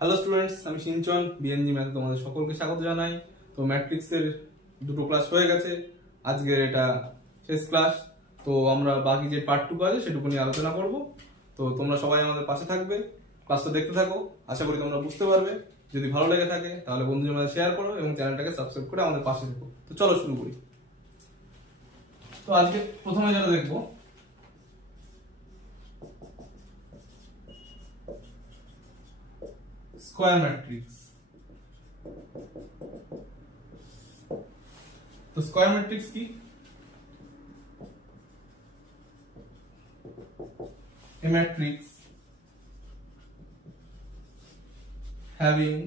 Hello students, আমি সিঞ্চন BNG ম্যাথে তোমাদের সকলকে স্বাগত জানাই। তো ম্যাট্রিক্সের দুটো ক্লাস হয়ে গেছে, আজকের এটা শেষ ক্লাস। তো আমরা বাকি যে পার্ট 2 আছে সেটুকু নিয়ে আলোচনা করব। তো তোমরা সবাই আমাদের পাশে থাকবে, ক্লাসটা দেখতে থাকো, আশা করি তোমরা বুঝতে পারবে। যদি ভালো লেগে থাকে তাহলে বন্ধুদের মধ্যে শেয়ার করো এবং চ্যানেলটাকে সাবস্ক্রাইব করে আমাদের পাশে থেকো। তো চলো শুরু করি। তো আজকে প্রথমে যেটা দেখবো, স্কয়ার ম্যাট্রিক্স। তো স্কয়ার ম্যাট্রিক্স কি? A matrix having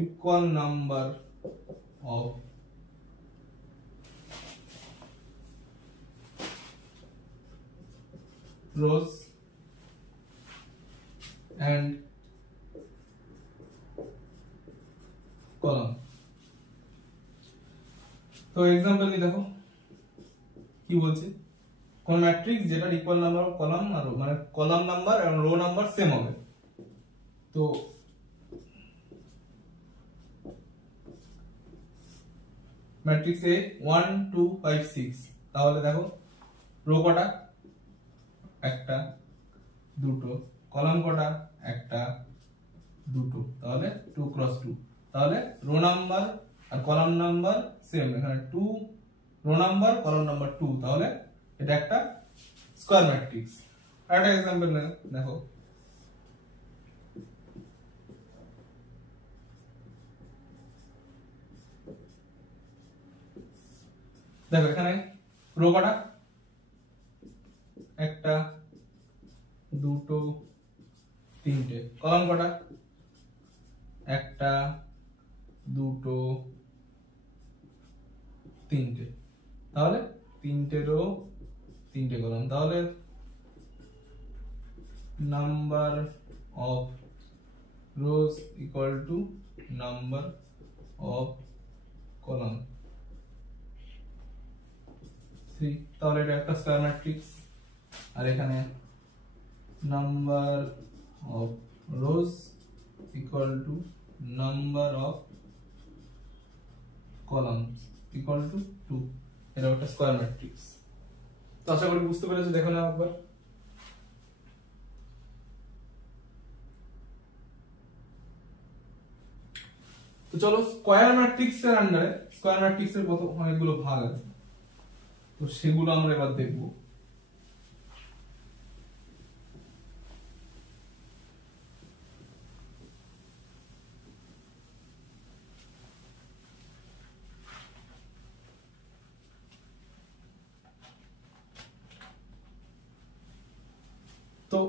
equal number of rows and column। তো एग्जांपल নি দেখো কি বলছে, কোন ম্যাট্রিক্স যেটার ইকুয়াল নাম্বার অফ কলাম আর মানে কলাম নাম্বার এবং রো নাম্বার সেম হবে। তো ম্যাট্রিক্স এ 1 2 5 6, তাহলে দেখো রো কটা, একটা দুটো, কলাম কটা, একটা দুটো, তাহলে 2 × 2, তাহলে রো নাম্বার আর কলাম নাম্বার সেম, এখানে 2 রো নাম্বার কলাম নাম্বার 2, তাহলে এটা একটা স্কয়ার ম্যাট্রিক্স। আরেকটা एग्जांपल দেখো, দেখো এখানে রো কটা, একটা দুটো তিনটে, কলাম কটা, একটা দুটো তিনটে, তাহলে তিনটে রো তিনটে কলাম, তাহলে number of rose equal to number of column 3, তাহলে এটা একটা স্কয়ার ম্যাট্রিক্স। আর এখানে number of rose equal to number of columns equal to 2, এটা একটা স্কয়ার ম্যাট্রিক্স। তো আশা করি বুঝতে পেরেছো, দেখো না একবার। তো চলো স্কয়ার ম্যাট্রিক্স এর আন্ডারে স্কয়ার ম্যাট্রিক্স এর কত অনেকগুলো ভাগ আছে, তো সেগুলো আমরা এবার দেখব। তো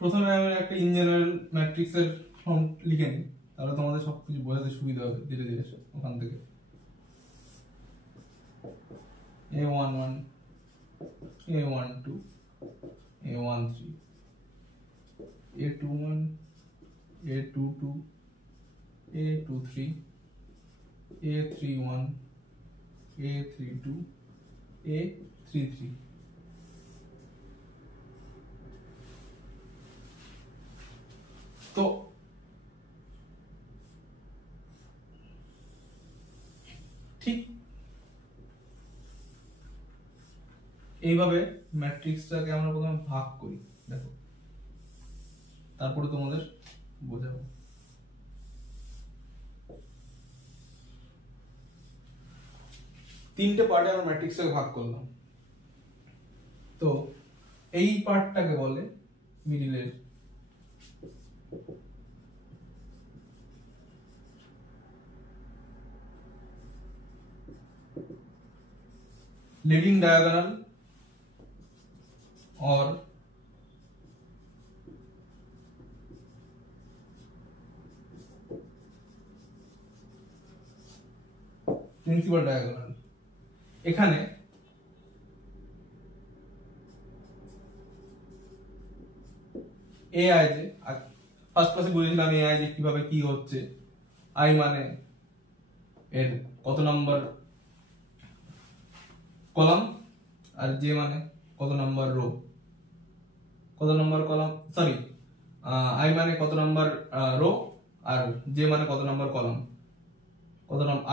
প্রথমে আমি একটা ইন জেনারেল ম্যাট্রিক্স এর ফর্ম লিখে নিই, তাহলে তোমাদের সবকিছু বোঝাতে সুবিধা হবে ধীরে ধীরে ওখান থেকে। A11 A12 A13 A21 A22 A23 A31 A32 A33। তো ঠিক এইভাবে ম্যাট্রিক্সটাকে আমরা প্রথমে ভাগ করি, দেখো, তারপরে তোমাদের বোঝাবো। তিনটে পার্টে আমরা ম্যাট্রিক্সটাকে ভাগ করলাম। তো এই পার্টটাকে বলে মিডিলের leading diagonal or principal diagonal. এখানে AI যে ফার্স্ট ক্লাসে বুঝেছিলাম AI যে কিভাবে কি হচ্ছে, I মানে এর কত নাম্বার কলাম আর যে মানে কত নাম্বার রো, কত নাম্বার কলাম, সরি আই মানে কত নাম্বার রো আর জে মানে কত নাম্বার কলাম,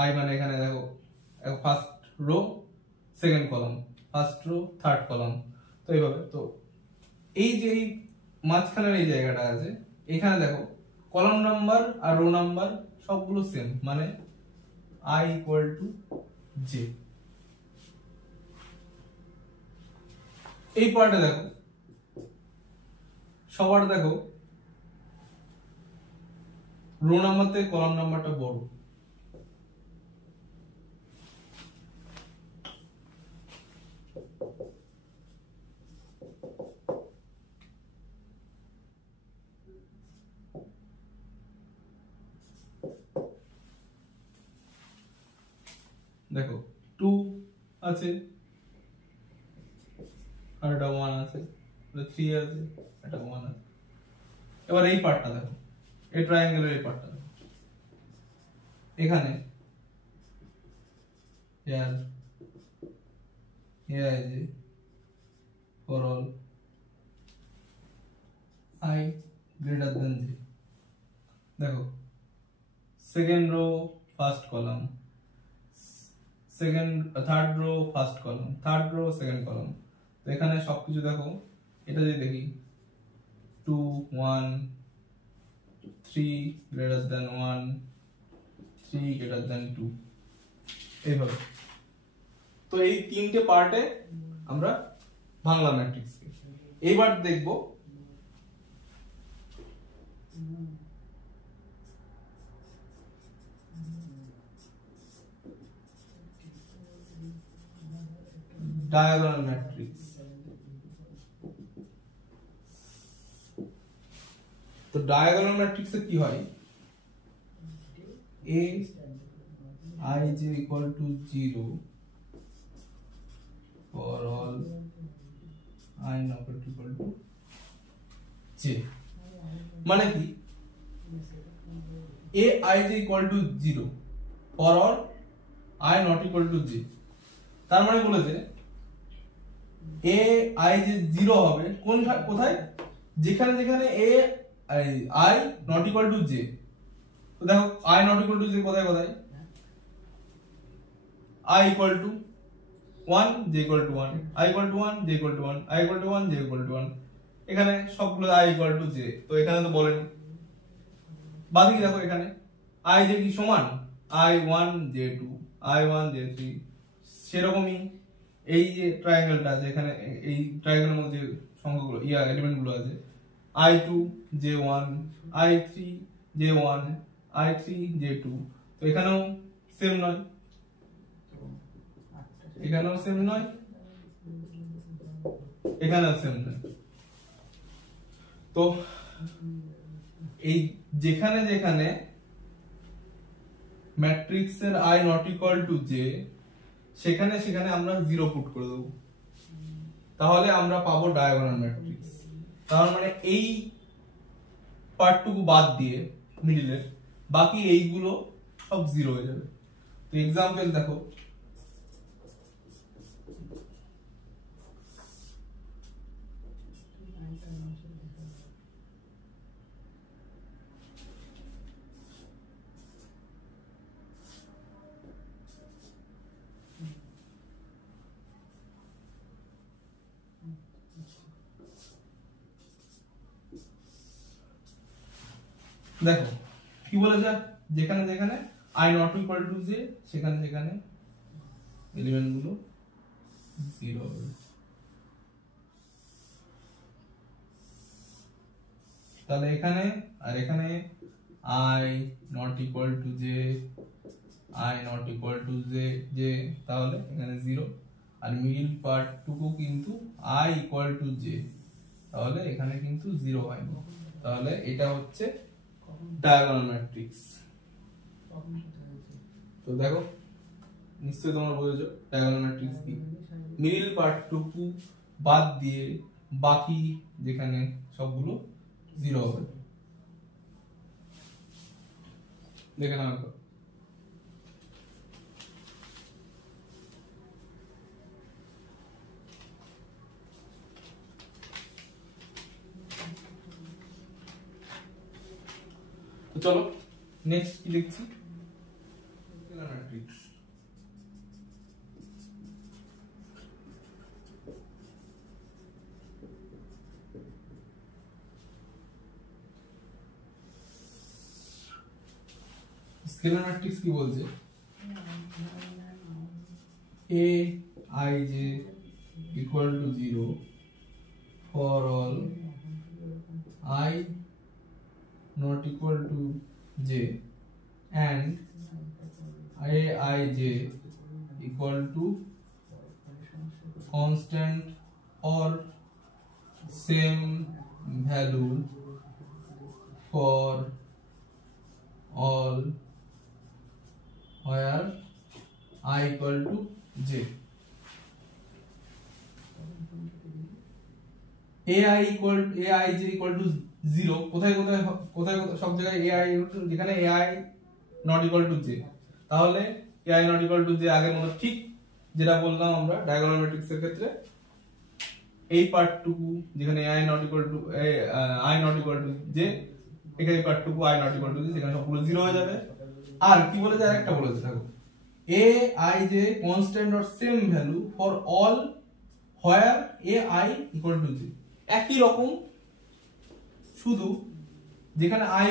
আই মানে এখানে দেখো first row second column, first row third column, তো এইভাবে। তো এই যে এই মাঝখানের এই জায়গাটা আছে, এখানে দেখো কলাম নাম্বার আর রো নাম্বার সবগুলো সেম, মানে i ইকুয়াল টু জে। এই পার্টে দেখো সবার দেখো রো নাম্বার থেকে কলাম নাম্বারটা বড়, দেখো 2 আছে আর এটা 1 আছে, এটা 3 আছে, এটা 1 আছে। এবার এই পার্টটা দেখো, এই ট্রায়াঙ্গেলের এই পার্টটা দেখো, এখানে here here is it for all I greater than j, দেখো second rho first column, third rho first column, third rho second column. তো এখানে সবকিছু দেখো, এটা যদি দেখি 2 1 3 greater than 1 3 greater than 2, এইভাবে। তো এই তিনটে পার্টে আমরা ভাঙলাম ম্যাট্রিক্সকে। এইবার দেখব ডায়াগোনাল ম্যাট্রিক্স। তো ডায়াগোনাল ম্যাট্রিক্সে কি হয়, a I j equal to 0 for all I not equal to j, মানে কি a I j equal to 0 for all I not equal to j, তার মানে বলেছে a I j 0 হবে কোথায়, যেখানে যেখানে a I not equal to j। তো দেখো I not equal to j কোথায় কোথায়, I equal to 1 j equal to 1, I equal to 1 j equal to 1, I equal to 1 j equal to 1, এখানে সবগুলো I equal to j। তো এখানে তো বলেনি, বাকি দেখো এখানে I j কি সমান I 1 j 2, I 1 j 3, সেরকমই এই যে ট্রায়াঙ্গেলটা আছে এখানে, এই ট্রায়াঙ্গেলের মধ্যে যে সংখ্যাগুলো এলিমেন্ট গুলো আছে I 2 j 1, I 3 j 1, I 3 j 2, তো এখানেও সেম নয়, এখানেও সেম নয়, এখানেও সেম নয়। তো এই যেখানে যেখানে ম্যাট্রিক্সের I not equal to j, সেখানে সেখানে আমরা 0 পুট করে দেব, তাহলে আমরা পাবো ডায়াগোনাল ম্যাট্রিক্স। তার মানে এই পার্টটুকু বাদ দিয়ে মিডলের বাকি এইগুলো সব 0 হয়ে যাবে। তো एग्जांपल দেখো, দেখো কি বলেছে, যেখানে যেখানে I not equal to j সেখানে সেখানে এলিমেন্ট গুলো 0 হবে। তাহলে এখানে আর এখানে I not equal to j, I not equal to j, তাহলে এখানে 0, আর মিডল পার্ট টুকু কিন্তু I equal to j, তাহলে এখানে কিন্তু 0 হয় না। তাহলে এটা হচ্ছে ডায়াগোনাল ম্যাট্রিক্স। তো দেখো নিশ্চয়ই তোমরা বুঝেছো ডায়াগোনাল ম্যাট্রিক্স কি, মিডল পার্ট টুকু বাদ দিয়ে বাকি যেখানে সবগুলো 0 হবে। দেখে নাও একবার, তো চলো নেক্সট কি দেখছি, স্কেলার ম্যাট্রিক্স। স্কেলার ম্যাট্রিক্স কি বলছে, a I j equal to 0 for all I not equal to j and a I j equal to constant or same value for all where I equal to j. ai j equal to 0 কোথায় কোথায় কোথায় সব জায়গায় ai যেখানে ai not equal to j, তাহলে ai not equal to j আগের মতো ঠিক যেটা বললাম আমরা ডায়াগোনাল ম্যাট্রিক্স এর ক্ষেত্রে, এই পার্টটুকু যেখানে ai not equal to i not equal to j, এখানে এই পার্টটুকু i not equal to j সেখানে সবগুলো 0 হয়ে যাবে। আর কি বলেছে, আরেকটা বলেছে দেখো, a I j constant or same value for all where a I equal to j, একই রকম, শুধু যেখানে i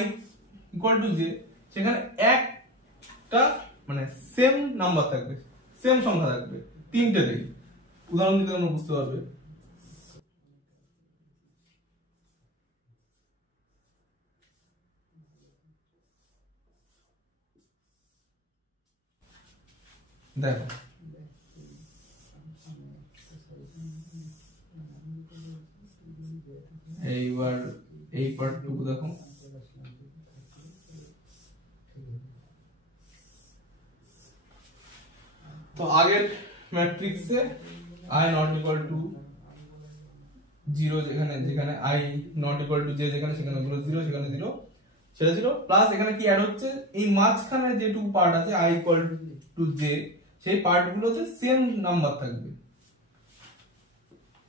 equal to j সেখানে একটা মানে সেম নাম্বার থাকবে, সেম সংখ্যা থাকবে, তিনটে দেই। উদাহরণ দিতে তোমরা বুঝতে পারবে। দেখো এইবার এই পার্টটুকু দেখো, তো আগের ম্যাট্রিক্সে i not equal to 0 যেখানে যেখানে i not equal to j যেখানে সেখানে 0 সেখানে 0 সেটা ছিল, প্লাস এখানে কি অ্যাড হচ্ছে, এই মাঝখানে যেটুকু পার্ট আছে i equal to j সেই পার্টগুলোতে সেম নাম্বার থাকবে।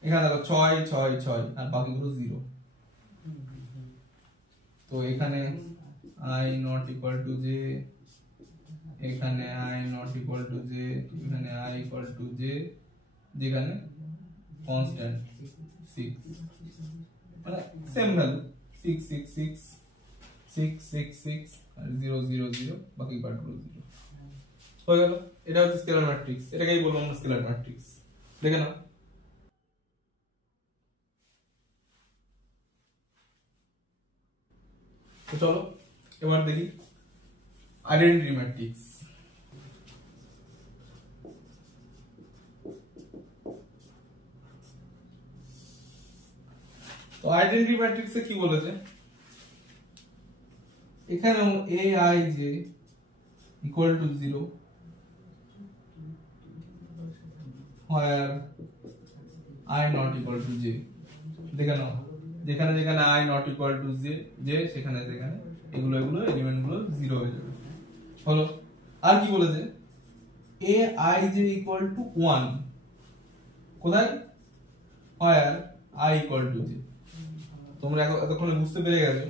এখানে দেখো 6 6 6 আর বাকিগুলো 0। তো এখানে i not equal to j, এখানে i not equal to j, এখানে i equal to j, যেখানে কনস্ট্যান্ট 6 মানে সেম ভ্যালু 6 6 6 6 6 6 আর 0 0 0, বাকি পার্টগুলো 0 হয়ে গেল। এটা হচ্ছে স্কেলার ম্যাট্রিক্স, এটাকেই বলবো আমরা স্কেলার ম্যাট্রিক্স। দেখে নাও, তো চলো এবার দেখি আইডেন্টিটি ম্যাট্রিক্স। তো আইডেন্টিটি ম্যাট্রিক্সে কি বলেছে, এখানেও ai j equal to 0 where I not equal to j, দেখে নাও যেখানে যেখানে i not equal to j সেখানে সেখানে এগুলো এলিমেন্ট গুলো 0 হয়ে যাবে। হলো, আর কি বলেছে, ai j equal to 1 কোথায়, where I equal to j। তোমরা এতক্ষণে বুঝতে পেরে গেছো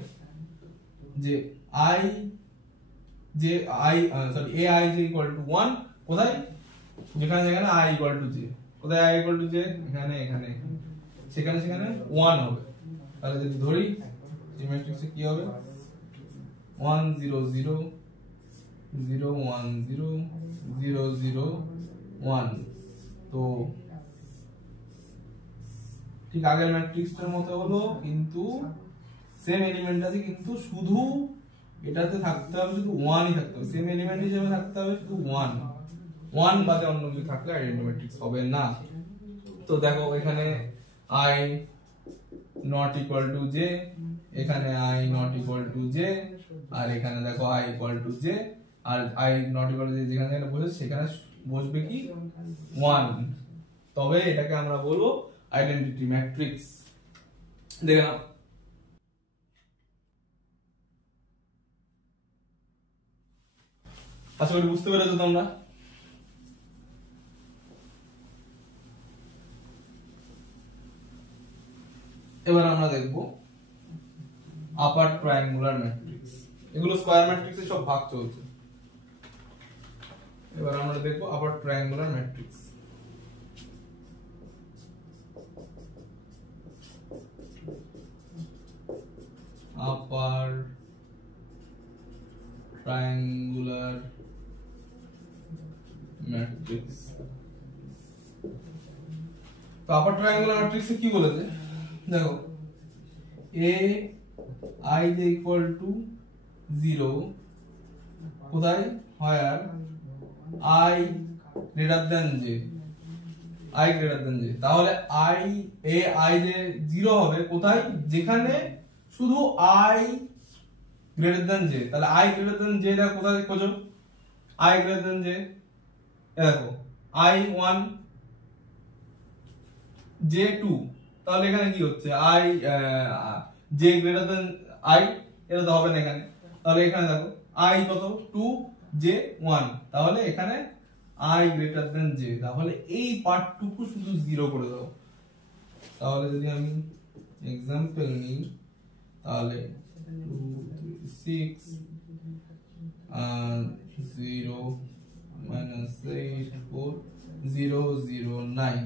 যে ai j equal to 1 কোথায়, যেখানে যেখানে i equal to j, কোথায় i equal to j, এখানে এখানে সেখানে সেখানে 1 হবে। তাহলে যদি ধরি এই ম্যাট্রিক্সে কি হবে, 1 0 0 0 1 0 0 0 1। তো ঠিক আগের ম্যাট্রিক্সটার মতো হলো, কিন্তু সেম এলিমেন্ট আছে, কিন্তু শুধু এটাতে থাকতে হবে শুধু 1ই থাকতে হবে, সেম এলিমেন্ট হিসেবে থাকতে হবে শুধু 1 বাদে অন্য কিছু থাকলে আইডেন্টিটি ম্যাট্রিক্স হবে না। তো দেখো এখানে i not equal to j, এখানে i not equal to j, আর এখানে দেখো i equal to j, R i not equal to j যেখানে যেখানে বসে সেখানে বসবে কি 1, তবে এটাকে আমরা বলবো আইডেন্টিটি ম্যাট্রিক্স। দেখে নাও, আশা করি বুঝতে পেরেছো তোমরা। এবার আমরা দেখব আপার ট্রায়াঙ্গুলার ম্যাট্রিক্স। এগুলো স্কয়ার ম্যাট্রিক্সে সব ভাগ চলছে। এবার আমরা দেখবো আবার ট্রায়াঙ্গুলার ম্যাট্রিক্স। আপার ট্রায়াঙ্গুলার ম্যাট্রিক্স। তো আপার ট্রায়াঙ্গুলার ম্যাট্রিক্সে কি বলেছে দেখো, a I j equal to 0 কোথায়, where I greater than j, I greater than j। তাহলে I j 0 হবে কোথায়, যেখানে শুধু I greater than j। তাহলে I greater than j দেখো কোথায় খোঁজো, I greater than j, দেখো I 1 j 2, তাহলে এখানে কি হচ্ছে I j greater than I, এটা তো হবে না এখানে। তাহলে এখানে দেখো I কত 2 j 1, তাহলে এখানে I greater than j, তাহলে এই পার্টটুকু শুধু 0 করে দাও। তাহলে যদি আমি एग्जांपल নিই, তাহলে 2 3 6 0 -8 4 0 0 9।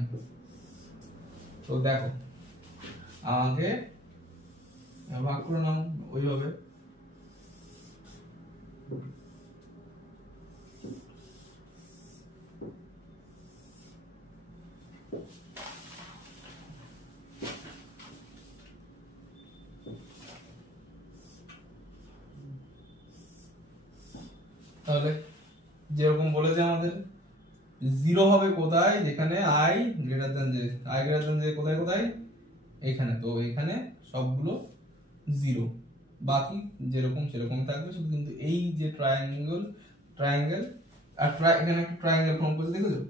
তো দেখো আমাকে ভাগ করে নাও ওইভাবে। তাহলে যেরকম বলেছে আমাদের 0 হবে কোথায়, যেখানে I greater than j, I greater than j কোথায় কোথায় এখানে। তো এখানে সবগুলো 0, বাকি যেরকম সেরকম থাকবে, শুধু কিন্তু এই যে ট্রায়াঙ্গেল আর এখানে একটা ট্রায়াঙ্গেল ফর্ম করে দেখেছো,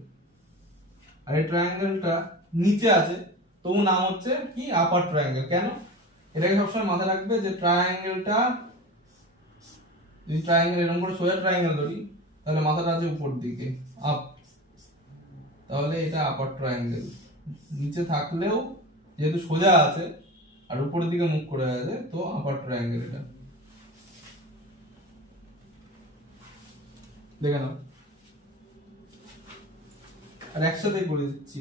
আর এই ট্রায়াঙ্গেলটা নিচে আছে, তবু নাম হচ্ছে কি আপার ট্রায়াঙ্গেল। কেন, এটাকে সবসময় মাথায় রাখবে যে ট্রায়াঙ্গেলটা, যদি ট্রায়াঙ্গেল এরকম করে সোজা ট্রায়াঙ্গেল ধরি, তাহলে মাথাটা আছে উপর দিকে আপ, তাহলে এটা আপার ট্রায়াঙ্গেল। নিচে থাকলেও যেহেতু সোজা আছে আর উপরের দিকে মুখ করে আছে, তো আপার ট্রায়াঙ্গেল এটা। দেখে নাও, আর একসাথেই বলে দিচ্ছি,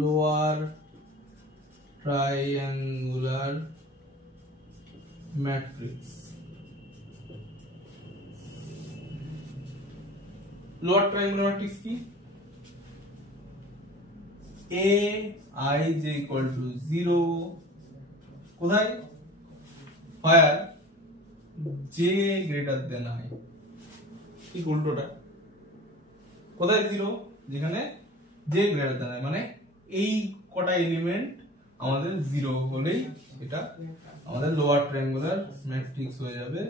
lower triangular matrix. Lower triangular matrix কি, a I j equal to 0 কোথায়, where j greater than I, ঠিক উল্টোটা, কোথায় 0, যেখানে j greater than I, মানে এই কটা এলিমেন্ট আমাদের 0 হলেই এটা আমাদের লোয়ার ট্রায়াঙ্গুলার ম্যাট্রিক্স হয়ে যাবে।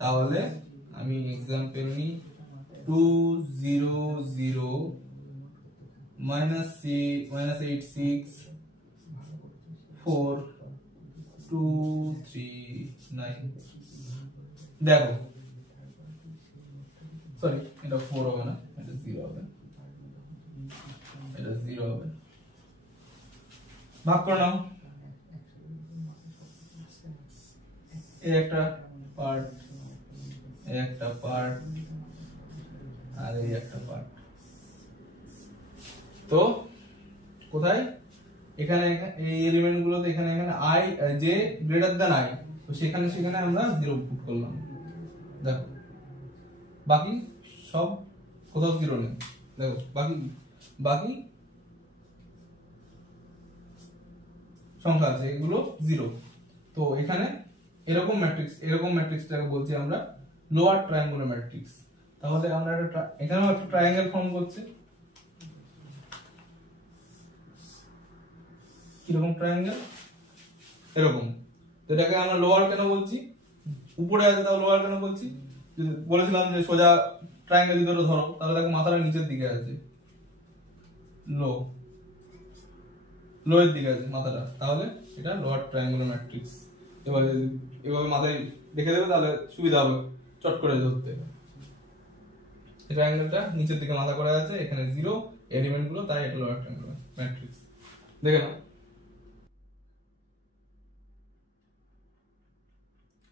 তাহলে আমি एग्जांपल নিই, 2 0 0 -8 6 4 2 3 9। দেখো সরি, এটা 4 হবে না, এটা 0 হবে, এটা 0 হবে। ভাগ করে নাও, এই একটা পার্ট, এই একটা পার্ট, আর এই একটা পার্ট। তো কোথায়, এখানে এই এলিমেন্ট গুলোতে এখানে I j greater than I, তো সেখানে আমরা 0 পুট করলাম। দেখো বাকি সব কোথাও 0 নেই, দেখো বাকি সংখ্যা আছে, এগুলো 0। তো এখানে এরকম ম্যাট্রিক্সটাকে বলছি আমরা লোয়ার ট্রায়াঙ্গুলার ম্যাট্রিক্স। তাহলে আমরা এখানেও একটা ট্রায়াঙ্গেল ফর্ম করছে, কিরকম ট্রায়াঙ্গেল, এরকম। তো এটাকে আমরা লোয়ার কেন বলছি, উপরে আছে তাও লোয়ার কেন বলছি, বলেছিলাম যে সোজা ট্রায়াঙ্গেল যদি ধরো, তাহলে দেখো মাথাটা নিচের দিকে আছে, লোয়ের দিকে আছে মাথাটা, তাহলে এটা লোয়ার ট্রায়াঙ্গুলার ম্যাট্রিক্স। এবারে এভাবে মাথায় দেখে দেবে, তাহলে সুবিধা হবে চট করে ধরতে। ট্রায়াঙ্গেলটা নিচের দিকে মাথা করে আছে, এখানে 0 এলিমেন্ট গুলো, তাই এটা লোয়ার ট্রায়াঙ্গুলার ম্যাট্রিক্স। দেখে নাও।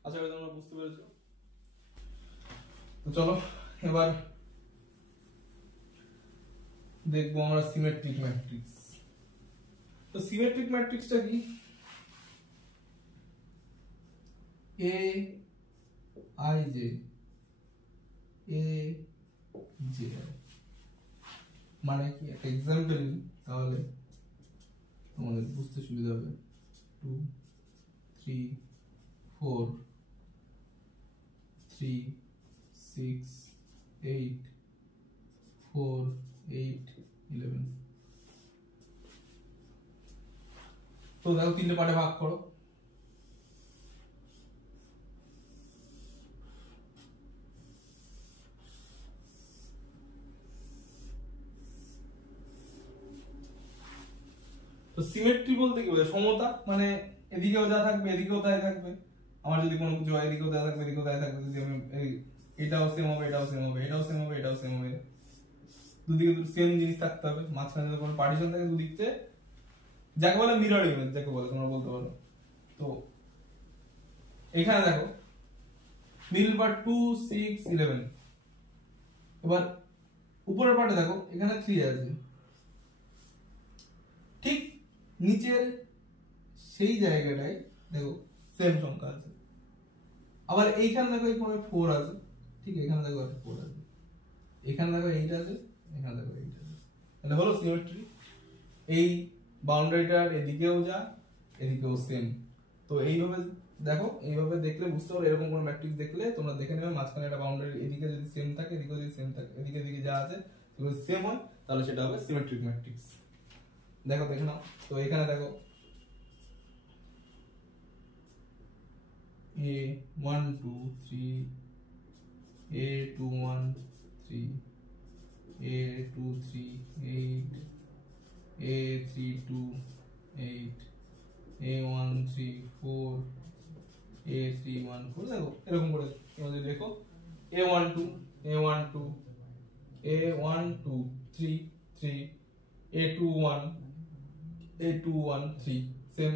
আশা করি তোমরা বুঝতে পেরেছো। তো চলো এবার দেখবো আমরা সিমেট্রিক ম্যাট্রিক্স। তো সিমেট্রিক ম্যাট্রিক্সটা কি? এ আই জে এ জে মানে কি, একটা এক্সাম্পল তাহলে তোমাদের বুঝতে সুবিধা হবে। 2 3 4 3 6 8 4 8 11। তো দেখো 3টে পার্টে ভাগ করো। তো সিমেট্রি বলতে কি বোঝায়? সমতা, মানে এদিকেও যা থাকবে এদিকেও তাই থাকবে। আমার যদি কোনো কিছু হয় এদিকেও যা থাকবে এদিকেও তাই থাকবে। যদি আমি এটাও সেম হবে, এটাও সেম হবে, এটাও সেম হবে, এটাও সেম হবে, দুদিকে সেম জিনিস থাকতে হবে। মাঝখানে যদি কোনো পার্টিশন থাকে দুদিকতে, যাকে বলে মিরর ইমেজ, যাকে বলে তোমরা বলতে পারো। তো এখানে দেখো মিডল পার্ট 2 6 11। এবার উপরের পার্টে দেখো এখানে 3 আছে, ঠিক নিচের সেই জায়গাটায় দেখো সেম সংখ্যা আছে। আবার এইখানে দেখো এই কোণে 4 আছে, ঠিক এখানে দেখো 4 আছে, এখানে দেখো 8 আছে, এখানে দেখো 8 আছে। তাহলে হলো সিমেট্রি। এই বাউন্ডারিটার এদিকেও যা এদিকেও সেম। তো এইভাবে দেখো, এইভাবে দেখলে বুঝতে পারো। এরকম কোন ম্যাট্রিক্স দেখলে তোমরা দেখে নেবে মাঝখানে একটা বাউন্ডারি এদিকে যদি সেম থাকে এদিকেও যদি সেম থাকে, এদিকে এদিকে যা আছে সেগুলো সেম হয়, তাহলে সেটা হবে সিমেট্রিক ম্যাট্রিক্স। দেখো দেখে নাও। তো এখানে দেখো A1 2 3 A2 1 3 A2 3 8 A3 2 8 A1 3 4 A3 1 4। দেখো এরকম করে তোমাদের লেখো A1 2 A1 2 A1 2 3 3 A2 1 A2 1 3 same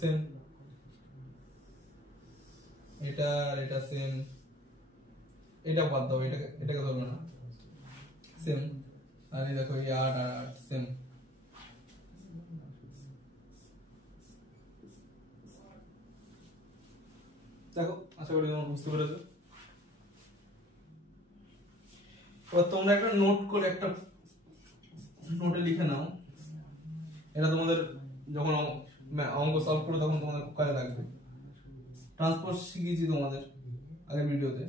same. এটা আর এটা সেম, এটা বাদ দাও, এটাকে ধরবে না, সেম। আর এই দেখো এই 8 আর 8 সেম। দেখো আশা করি তোমরা বুঝতে পেরেছো। এবার তোমরা একটা নোট করে একটা নোটে লিখে নাও। এটা তোমাদের যখন অঙ্ক সলভ করো তখন তোমাদের খুব কাজে লাগবে। ট্রান্সপোজ শিখিয়েছি তোমাদের আগের ভিডিওতে,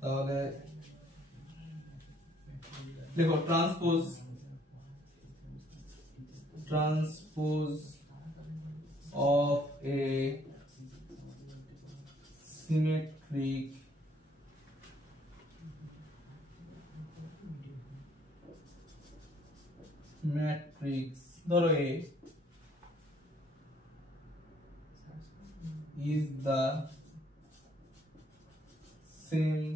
তাহলে দেখো transpose of a symmetric matrix ধরো A is the same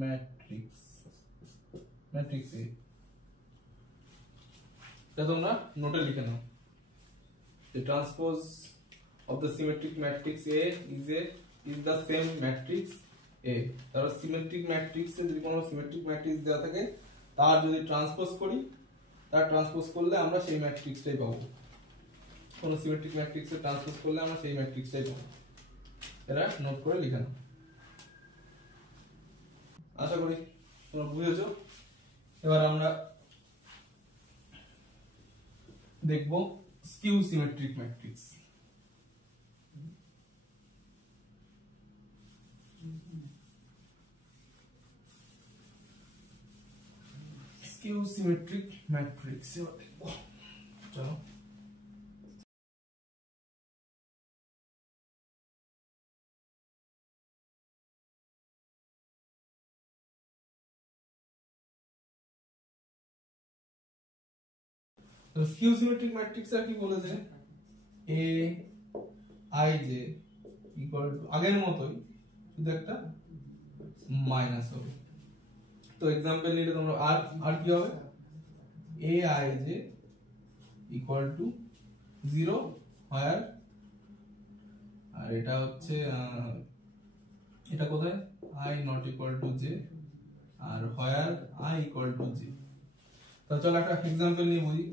matrix A। এটা তোমরা নোটে লিখে নাও। The transpose of the symmetric matrix A is the same matrix A। তাহলে সিমেট্রিক ম্যাট্রিক্সে যদি কোনো সিমেট্রিক ম্যাট্রিক্স দেওয়া থাকে তার যদি ট্রান্সপোজ করি, তার ট্রান্সপোজ করলে আমরা সেই ম্যাট্রিক্সটাই পাবো। কোনো সিমেট্রিক ম্যাট্রিক্সে ট্রান্সপোজ করলে আমরা সেই ম্যাট্রিক্সটাই পাবো। এটা নোট করে লিখে নাও। আশা করি তোমরা বুঝেছো। এবার আমরা দেখবো skew symmetric matrix. Skew symmetric matrix এবার দেখবো। চলো স্কিউ সিমেট্রিক ম্যাট্রিক্স আর কি বলেছে, এ আই জে ইকুয়াল টু আগের মতোই, শুধু একটা মাইনাস হবে। তো এক্সাম্পল নিলে তোমরা আর কি হবে, a i j equal to 0 where, আর এটা হচ্ছে এটা কোথায় I not equal to j, আর where I equal to j। তো চলো একটা एग्जांपल নিয়ে বুঝি।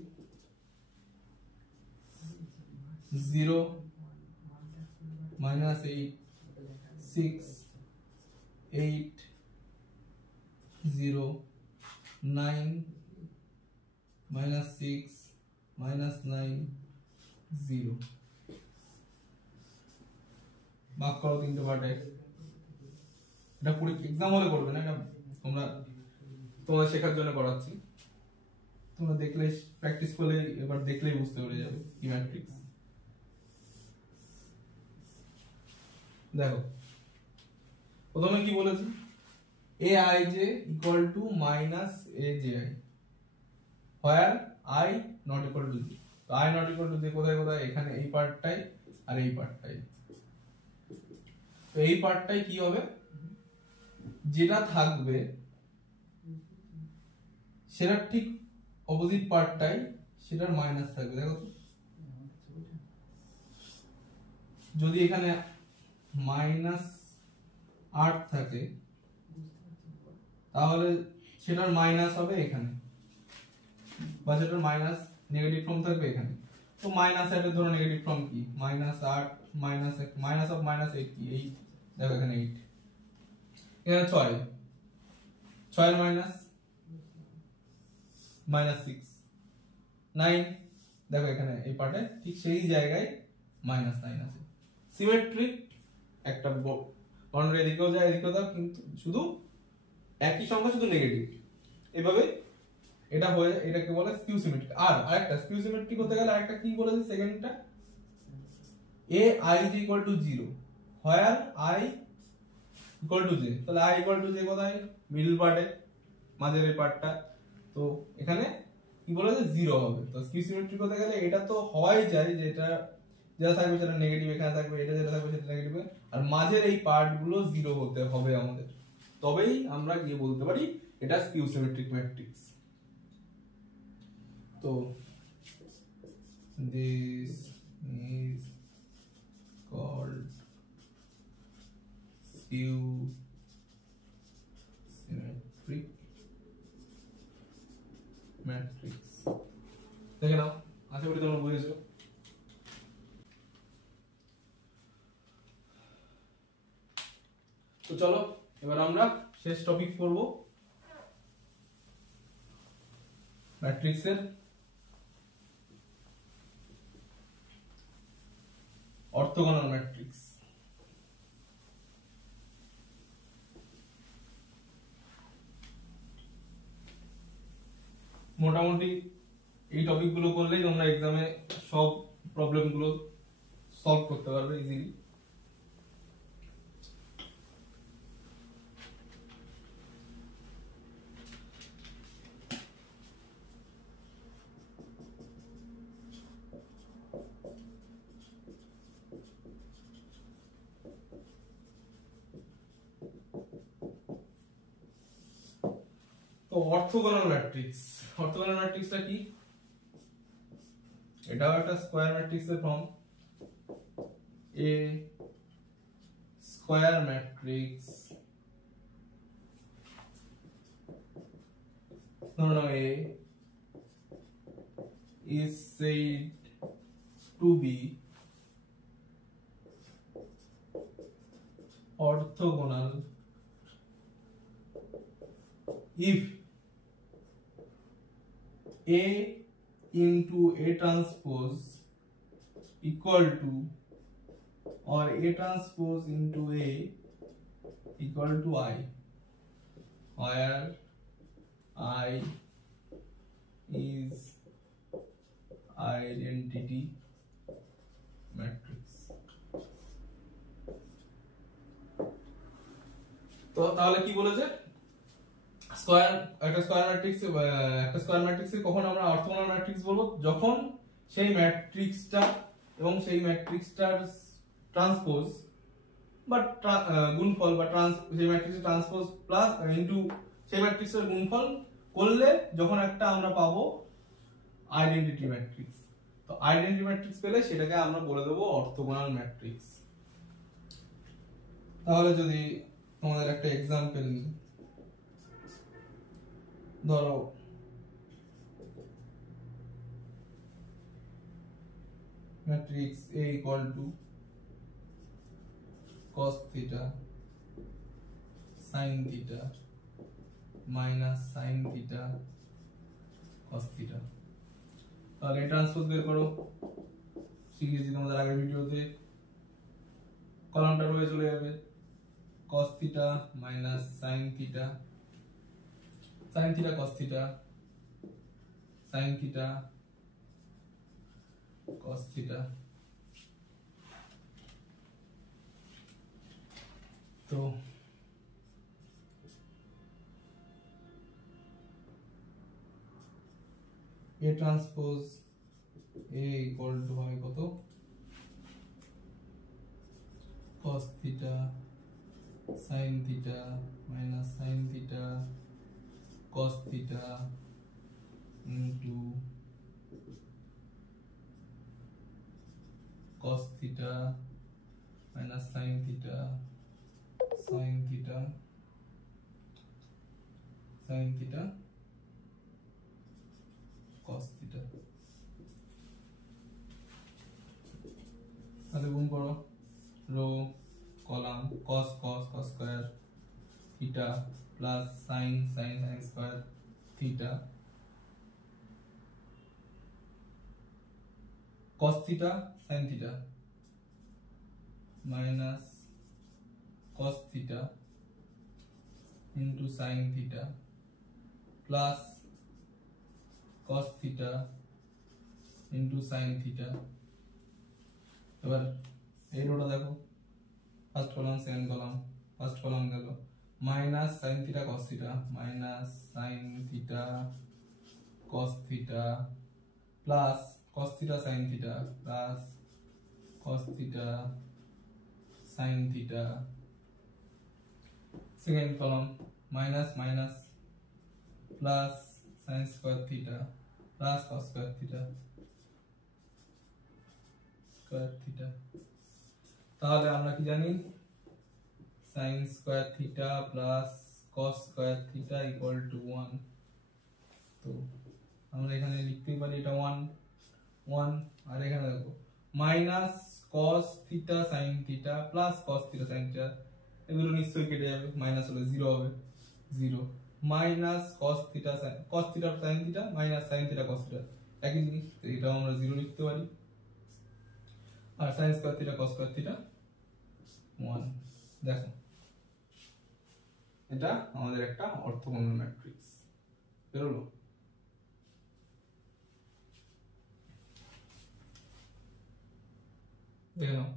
0 -8 6 8 0 9 -6 -9 0 ভাগ করো তিনটে পার্টে। এটা পুরো एग्जाम হলে করবে না, এটা তোমরা তোমাদের শেখার জন্য করাচ্ছি। তোমরা দেখলে প্র্যাকটিস করলে এবার দেখলেই বুঝতে পেরে যাবে কি ম্যাট্রিক্স। দেখো প্রথমে কি বলেছি, aij equal to minus aji where I not equal to j। তো I not equal to j কোথায় কোথায়, এখানে এই পার্টটাই আর এই পার্টটাই। তো এই পার্টটাই কি হবে, যেটা থাকবে সেটার ঠিক অপোজিট পার্টটাই সেটার মাইনাস থাকবে। দেখো তো, যদি এখানে -8 থাকে তাহলে সেটার মাইনাস হবে এখানে, বা সেটার মাইনাস নেগেটিভ ফর্ম থাকবে এখানে। তো -8 এর ধরো নেগেটিভ ফর্ম কি, -8 মাইনাস অফ -8 কি, এই দেখো এখানে 8, এখানে 6 এর মাইনাস -6 9, দেখো এখানে এই পার্টে ঠিক সেই জায়গায় -9 আছে। সিমেট্রিক একটা বাউন্ডারি এদিকেও যায় এদিকেও যায়, কিন্তু শুধু একই সংখ্যা, শুধু নেগেটিভ। এভাবে এটা হয়ে, এটাকে বলে স্কিউ সিমেট্রিক। আর আরেকটা স্কিউ সিমেট্রিক হতে গেলে আরেকটা কি বলেছে সেকেন্ডটা, a I is equal to 0 where I equal to j। তাহলে I equal to j কোথায়, মিডল পার্টে, মাঝের এই পার্টটা। তো এখানে কি বলেছে 0 হবে। তো স্কিউ সিমেট্রিক হতে গেলে এটা তো হওয়াই চাই যে এটা যেটা থাকবে সেটা নেগেটিভ এখানে থাকবে, এটা যেটা থাকবে সেটা নেগেটিভ, আর মাঝের এই পার্টগুলো 0 হতে হবে আমাদের, তবেই আমরা গিয়ে বলতে পারি এটা স্কিউ সিমেট্রিক ম্যাট্রিক্স। তো this is called skew symmetric matrix। দেখে নাও, আশা করি তোমরা বুঝেছো। তো চলো এবার আমরা শেষ টপিক পড়ব, ম্যাট্রিক্সের অর্থোগোনাল ম্যাট্রিক্স। মোটামুটি এই টপিকগুলো করলেই তোমরা এক্সামে সব প্রবলেমগুলো সলভ করতে পারবে ইজিলি। তো অর্থোগোনাল ম্যাট্রিক্স, অর্থোগোনাল ম্যাট্রিক্সটা কি, এটাও একটা স্কয়ার ম্যাট্রিক্সের ফর্ম। এ স্কয়ার ম্যাট্রিক্স, ধরে নাও এ is said to be orthogonal if A into A transpose equal to, or A transpose into A equal to I, where I is identity matrix। তো তাহলে কি বলেছে, একটা স্কয়ার ম্যাট্রিক্সে কখন আমরা অর্থোগোনাল ম্যাট্রিক্স বলবো, যখন সেই ম্যাট্রিক্সটা এবং সেই ম্যাট্রিক্সটার ট্রান্সপোজ বা গুণফল বা সেই ম্যাট্রিক্সের ট্রান্সপোজ প্লাস ইনটু সেই ম্যাট্রিক্সের গুণফল করলে যখন একটা আমরা পাবো আইডেন্টিটি ম্যাট্রিক্স। তো আইডেন্টিটি ম্যাট্রিক্স পেলে সেটাকে আমরা বলে দেবো অর্থোগোনাল ম্যাট্রিক্স। তাহলে যদি তোমাদের একটা এক্সাম্পল নিই, ধরো matrix A equal to cos theta sin theta minus sin theta cos theta। তাহলে ট্রান্সপোজ বের করো, শিখিয়েছি তোমাদের আগের ভিডিওতে। কলামটা রয়ে চলে যাবে cos theta minus sin theta, sin theta cos theta, sin theta cos theta। তো A transpose A equal to হয় কত, cos theta sin theta minus sin theta cos theta into cos theta minus sin theta sin theta sin theta cos theta। তাহলে গুণ করো, rho column cos cos cos square theta plus sin sin sin square theta cos theta sin theta minus cos theta into sin theta plus cos theta into sin theta। এবার এই রোটা দেখো, first column second column, first column গেল minus sin theta cos theta minus sin theta cos theta plus cos theta sin theta plus cos theta sin theta। Second column minus minus plus sin square theta plus cos square theta square theta. তাহলে আমরা কি জানি, sin square theta plus cos square theta equal to 1। তো আমরা এখানে লিখতে পারি এটা 1 1, আর এখানে দেখো minus cos theta sin theta plus cos theta sin theta, এগুলো নিশ্চয়ই কেটে যাবে, মাইনাস হলে 0 হবে, 0 minus cos theta sin theta minus sin theta cos theta একই জিনিস, তো এটাও আমরা 0 লিখতে পারি। আর sin square theta cos square theta 1। দেখো এটা আমাদের একটা অর্থোগোনাল ম্যাট্রিক্স বেরোলো। দেখে নাও,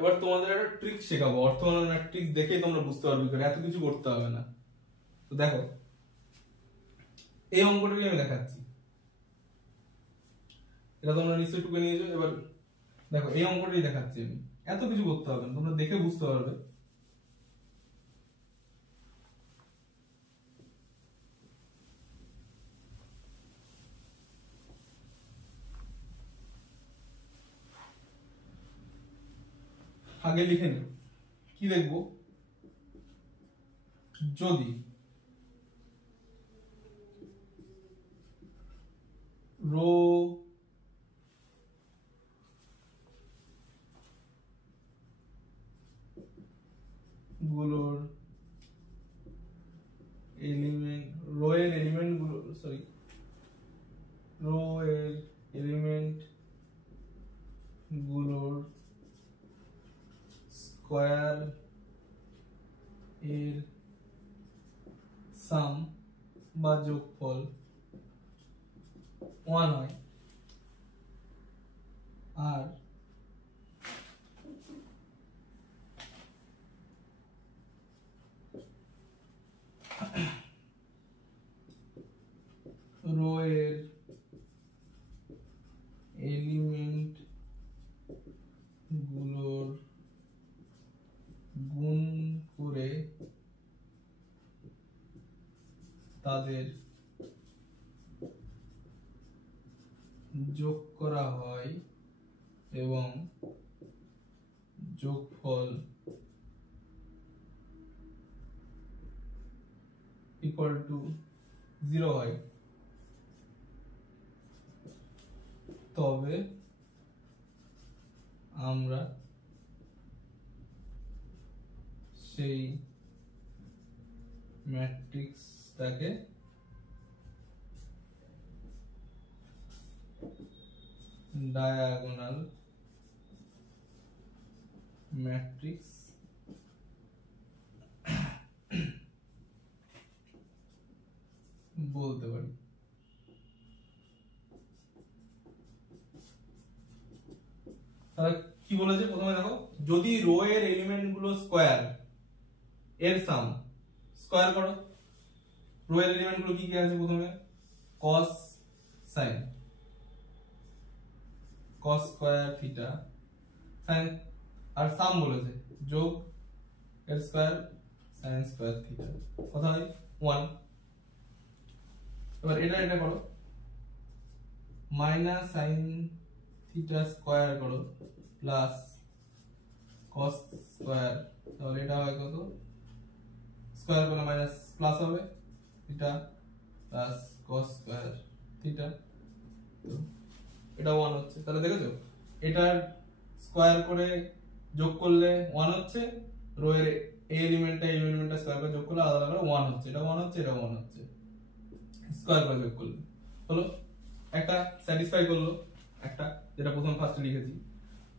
এবার তোমাদের একটা ট্রিক শেখাবো, অর্থোগোনাল ম্যাট্রিক্স দেখেই তোমরা বুঝতে পারবে, এত কিছু করতে হবে না। তো দেখো এই অঙ্কটাকে আমি দেখাচ্ছি, এটা তোমরা নিশ্চয়ই টুকে নিয়েছো। এবার দেখো এই অঙ্কটাই দেখাচ্ছি আমি, এত কিছু করতে হবে না, তোমরা দেখে বুঝতে পারবে। আগে লিখে নিও, কি দেখবো, যদি রো গুলোর এলিমেন্ট, রো এর এলিমেন্ট গুলো, সরি রো এর এলিমেন্ট গুলোর স্কয়ার এর সাম বা যোগফল 1 হয়, আর রো তাদের যোগ করা হয় এবং যোগফল ইকুয়াল টু 0 হয়, তবে আমরা সেই ম্যাট্রিক্সটাকে ডায়াগোনাল ম্যাট্রিক্স বলতে পারি। তাহলে কি বলেছে প্রথমে দেখো, যদি রো এর এলিমেন্ট গুলো স্কয়ার এর সাম স্কয়ার করো, রো এর এলিমেন্ট গুলো কি কি আছে প্রথমে cos sin cos square theta sin, আর সাম বলেছে যোগ এর স্কয়ার sin স্কয়ার থিটা, কথা হয় 1। এবার এটা করো, মাইনাস sin থিটা স্কয়ার করো প্লাস cos স্কয়ার, তাহলে এটা হয় কত, স্কয়ার করলে মাইনাস প্লাস হবে theta plus cos square theta, তো এটা 1 হচ্ছে। তাহলে দেখেছো এটার স্কয়ার করে যোগ করলে 1 হচ্ছে, রো এর এই এলিমেন্টটা স্কয়ার করে যোগ করলে আলাদা করে 1 হচ্ছে, এটা 1 হচ্ছে, এটা 1 হচ্ছে, স্কয়ার করে যোগ করলে হলো একটা স্যাটিসফাই করলো একটা, যেটা প্রথম ফার্স্টে লিখেছি।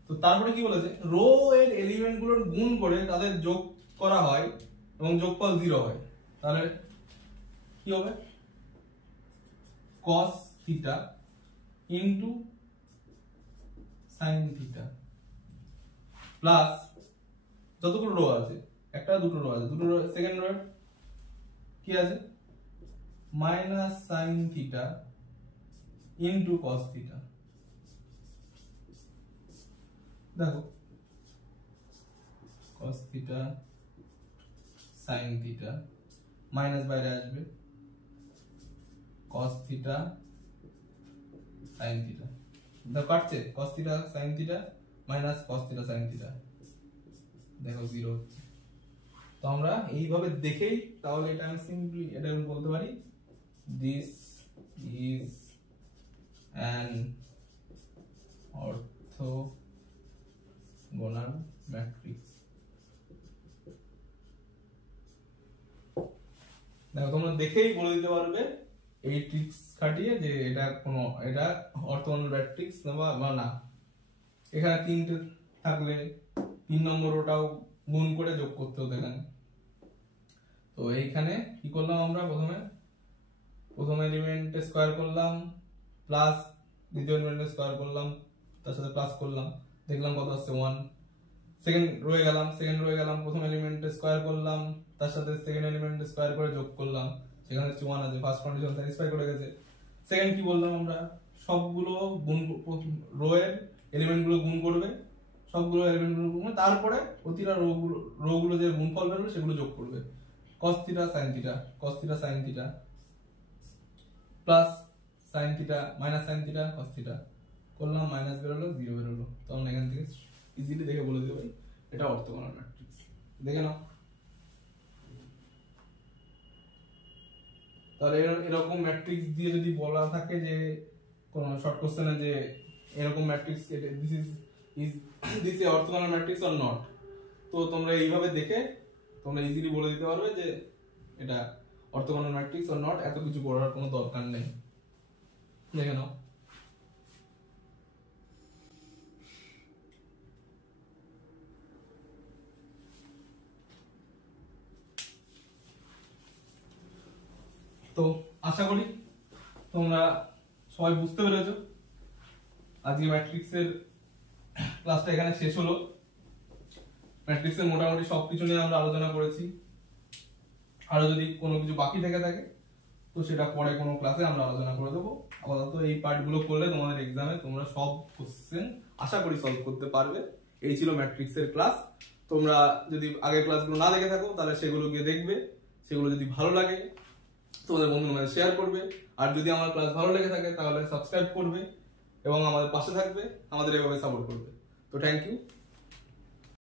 তো তারপরে কি বলেছে, রো এর এলিমেন্ট গুলোর গুণ করে তাদের যোগ করা হয় এবং যোগফল 0 হয়, তাহলে কি হবে cos theta into sin theta plus যতগুলো রো আছে, একটা দুটো রো আছে, দুটো রো সেকেন্ড রো কি আছে minus sin theta into cos theta. দেখো cos theta sin theta minus বাইরে আসবে, cos থিটা sin থিটা, দেখো কাটছে cos theta sin theta minus cos theta sin theta, দেখো 0 হচ্ছে। তো আমরা এইভাবে দেখেই তাহলে এটা আমি সিম্পলি এটা বলতে পারি, this is an orthogonal matrix. দেখো তোমরা দেখেই বলে দিতে পারবে এই ট্রিক্স খাটিয়ে যে এটা অর্থোগোনাল ম্যাট্রিক্স বা না। এখানে 3টে থাকলে 3 নম্বর ওটাও গুণ করে যোগ করতে হতো এখানে। তো এইখানে কি করলাম আমরা, প্রথম এলিমেন্টে স্কয়ার করলাম প্লাস দ্বিতীয় এলিমেন্টে স্কয়ার করলাম, তার সাথে প্লাস করলাম, দেখলাম কত আসছে 1। সেকেন্ড রয়ে গেলাম, প্রথম এলিমেন্টে স্কয়ার করলাম, তার সাথে সেকেন্ড এলিমেন্টে স্কয়ার করে যোগ করলাম, সেখানে 1 আছে, ফার্স্ট কন্ডিশন স্যাটিসফাই করে গেছে। সেকেন্ড কি বললাম আমরা, সবগুলো গুণ রো এর এলিমেন্ট গুলো গুণ করবে, সবগুলো এলিমেন্ট গুলো গুণ, তারপরে প্রতিটা রো গুলো যে গুণফল বেরোবে সেগুলো যোগ করবে, cos theta sin theta plus sin theta minus sin theta cos theta করলাম, মাইনাস বেরোলো 0 বেরোলো। তখন এখান থেকে ইজিলি দেখে বলে দিতে পারি এটা অর্থোগোনাল ম্যাট্রিক্স। দেখে নাও তাহলে এরকম ম্যাট্রিক্স দিয়ে যদি বলা থাকে যে কোন শর্ট কোশ্চেনে যে এরকম matrix this A orthogonal matrix or not, তো তোমরা এইভাবে দেখে তোমরা ইজিলি বলে দিতে পারবে যে এটা অর্থোগোনাল ম্যাট্রিক্স অর নট, এত কিছু করার কোনো দরকার নেই। দেখে নাও তো আশা করি তোমরা সবাই বুঝতে পেরেছো। আজকে ম্যাট্রিক্সের ক্লাসটা এখানে শেষ হলো। ম্যাট্রিক্সের মোটামুটি সবকিছু নিয়ে আমরা আলোচনা করেছি। আরো যদি কোনো কিছু বাকি থেকে থাকে তো সেটা পরে কোনো ক্লাসে আমরা আলোচনা করে দেবো। আপাতত এই পার্টগুলো করলে তোমাদের এক্সামে তোমরা সব কোশ্চেন আশা করি সলভ করতে পারবে। এই ছিল ম্যাট্রিক্সের ক্লাস। তোমরা যদি আগের ক্লাসগুলো না দেখে থাকো তাহলে সেগুলো গিয়ে দেখবে। সেগুলো যদি ভালো লাগে তোমাদের বন্ধুদের মাঝে শেয়ার করবে। আর যদি আমার ক্লাস ভালো লেগে থাকে তাহলে সাবস্ক্রাইব করবে এবং আমাদের পাশে থাকবে, আমাদের এভাবে সাপোর্ট করবে। তো থ্যাংক ইউ।